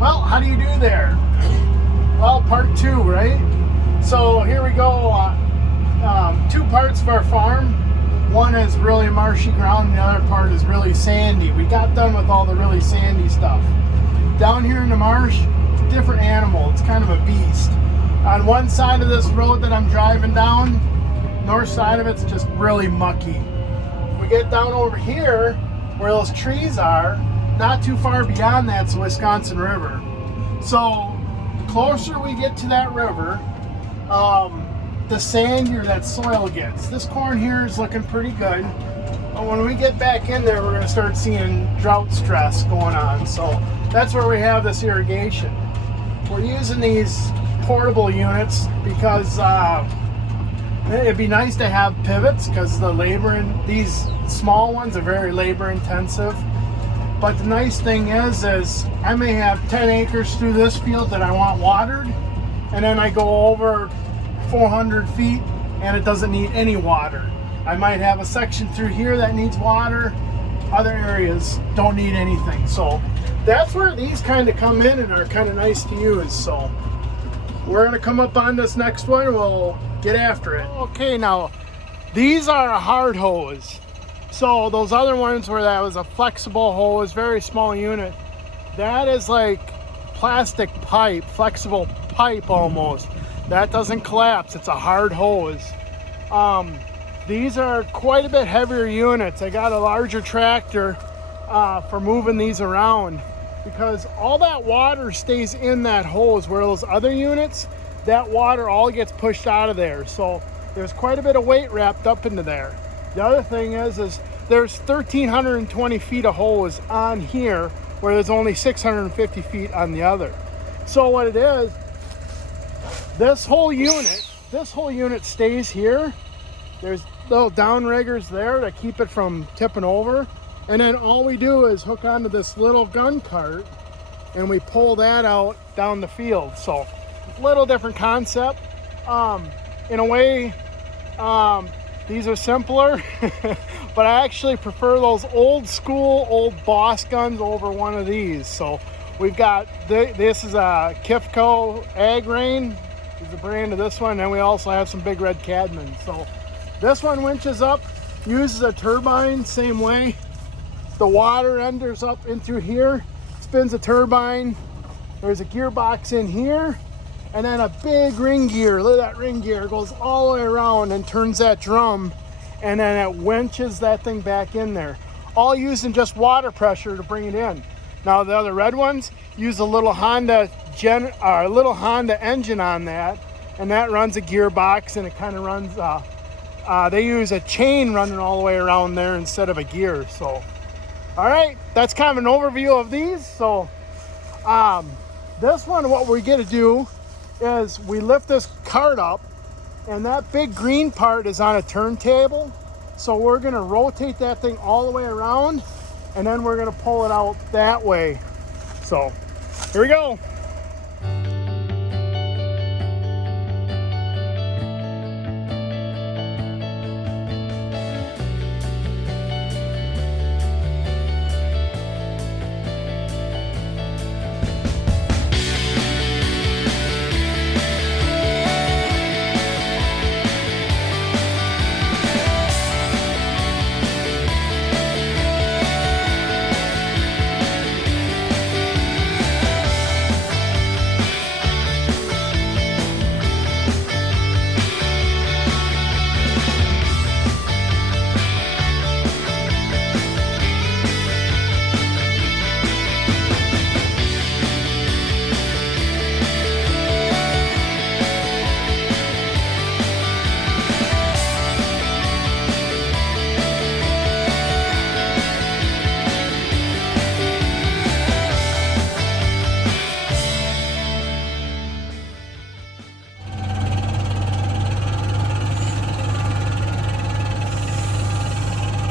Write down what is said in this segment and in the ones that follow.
Well, how do you do there? Well, part two, right? So here we go. Two parts of our farm. One is really marshy ground, and the other part is really sandy. We got done with all the really sandy stuff. Down here in the marsh, it's a different animal. It's kind of a beast. On one side of this road that I'm driving down, north side of it's just really mucky. We get down over here where those trees are, not too far beyond that's the Wisconsin River. So the closer we get to that river, the sandier that soil gets. This corn here is looking pretty good, but when we get back in there, we're going to start seeing drought stress going on. So that's where we have this irrigation. We're using these portable units because it'd be nice to have pivots because the labor in these small ones are very labor intensive. But the nice thing is I may have 10 acres through this field that I want watered, and then I go over 400 feet and it doesn't need any water. I might have a section through here that needs water, other areas don't need anything. So that's where these kind of come in and are kind of nice to use. So we're going to come up on this next one, we'll get after it. Okay, now these are a hard hose. So those other ones where that was a flexible hose, very small unit, that is like plastic pipe, flexible pipe almost. That doesn't collapse, it's a hard hose. These are quite a bit heavier units. I got a larger tractor for moving these around because all that water stays in that hose, where those other units, that water all gets pushed out of there. So there's quite a bit of weight wrapped up into there. The other thing is there's 1,320 feet of hose on here where there's only 650 feet on the other. So what it is, this whole unit stays here. There's little downriggers there to keep it from tipping over. And then all we do is hook onto this little gun cart and we pull that out down the field. So little different concept. In a way, these are simpler, but I actually prefer those old school, old Boss guns over one of these. So we've got, this is a Kifco Ag Rain, is the brand of this one, and we also have some Big Red Cadman. So this one winches up, uses a turbine, same way. The water enters up in through here, spins a turbine. There's a gearbox in here, and then a big ring gear. Look at that ring gear, goes all the way around and turns that drum, and then it winches that thing back in there. All using just water pressure to bring it in. Now the other red ones use a little Honda engine on that, and that runs a gearbox, and it kind of runs. They use a chain running all the way around there instead of a gear. So, all right, that's kind of an overview of these. So, this one, what we get to do is we lift this cart up, and that big green part is on a turntable. So we're gonna rotate that thing all the way around, and then we're gonna pull it out that way. So here we go.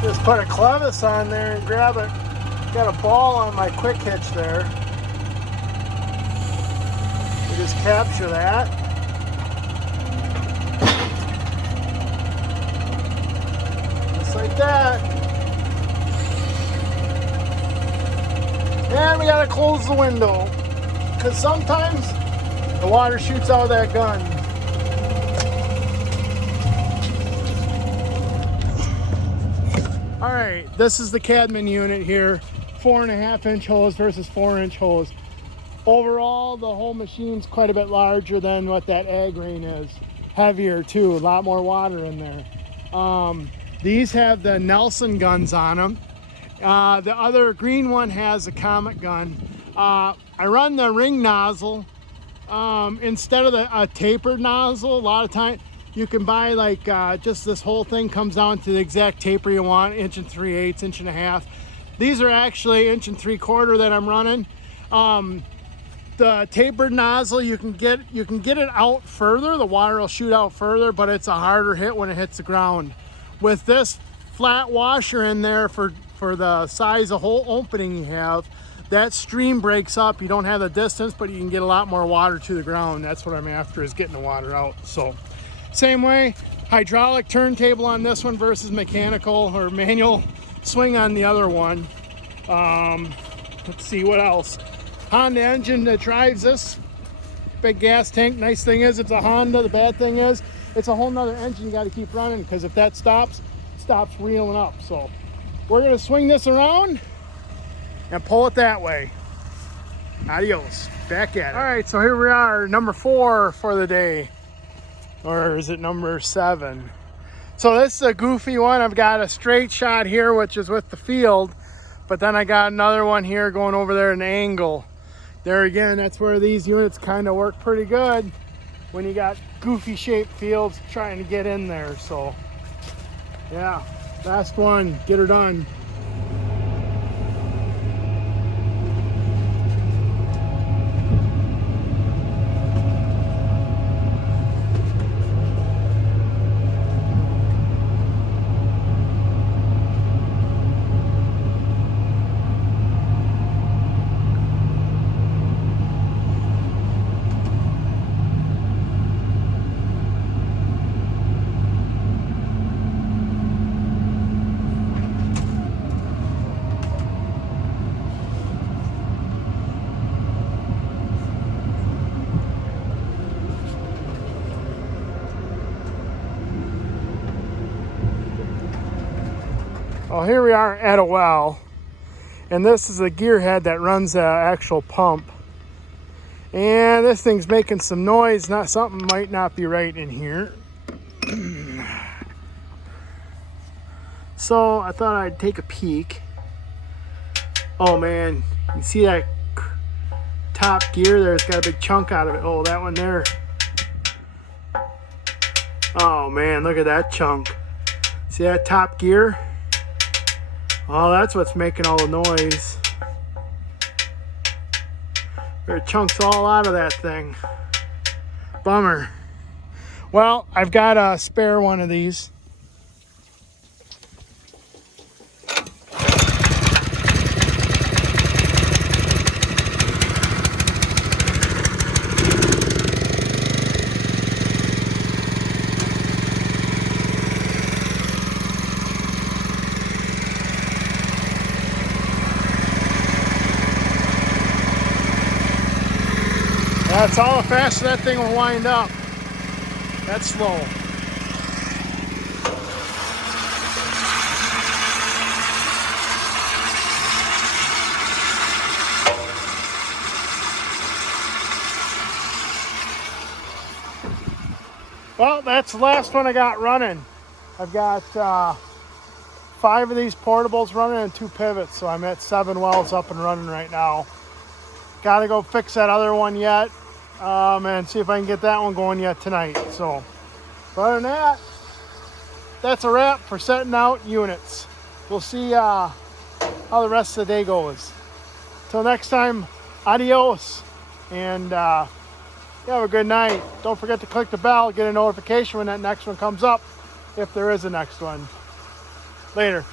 Just put a clevis on there and grab it. Got a ball on my quick hitch there. You just capture that. Just like that. And we gotta close the window. because sometimes the water shoots out of that gun. All right, this is the Cadman unit here, 4.5-inch hose versus 4-inch hose. Overall, the whole machine's quite a bit larger than what that ag rain is. Heavier too, a lot more water in there. These have the Nelson guns on them. The other green one has a Comet gun. I run the ring nozzle instead of a tapered nozzle. A lot of time you can buy like just this whole thing comes down to the exact taper you want, 1 3/8, 1.5 inches. These are actually 1 3/4 that I'm running. The tapered nozzle, you can get it out further. The water will shoot out further, but it's a harder hit when it hits the ground. With this flat washer in there for the size of hole opening you have, that stream breaks up. You don't have the distance, but you can get a lot more water to the ground. That's what I'm after, is getting the water out. So same way, hydraulic turntable on this one versus mechanical or manual swing on the other one. Let's see what else. Honda engine that drives this big gas tank. Nice thing is it's a Honda. The bad thing is it's a whole nother engine you got to keep running, because if that stops, it stops reeling up. So we're going to swing this around and pull it that way. Adios. Back at it. All right, so here we are, number 4 for the day. Or is it number 7? So this is a goofy one. I've got a straight shot here, which is with the field, but then I got another one here going over there at an angle. There again, that's where these units kind of work pretty good when you got goofy shaped fields trying to get in there. So yeah, last one, get her done. Well, here we are at a well, and this is a gear head that runs the actual pump. And this thing's making some noise. Something might not be right in here. So I thought I'd take a peek. Oh man, you see that top gear there? It's got a big chunk out of it. Oh, that one there. Oh man, look at that chunk. See that top gear? Oh, that's what's making all the noise. There are chunks all out of that thing. Bummer. Well, I've got a spare one of these. That's all the faster that thing will wind up. That's slow. Well, that's the last one I got running. I've got 5 of these portables running and 2 pivots, so I'm at 7 wells up and running right now. Got to go fix that other one yet. And see if I can get that one going yet tonight. So, but other than that, that's a wrap for setting out units. We'll see how the rest of the day goes. Till next time, adios, and have a good night. Don't forget to click the bell, get a notification when that next one comes up, if there is a next one. Later.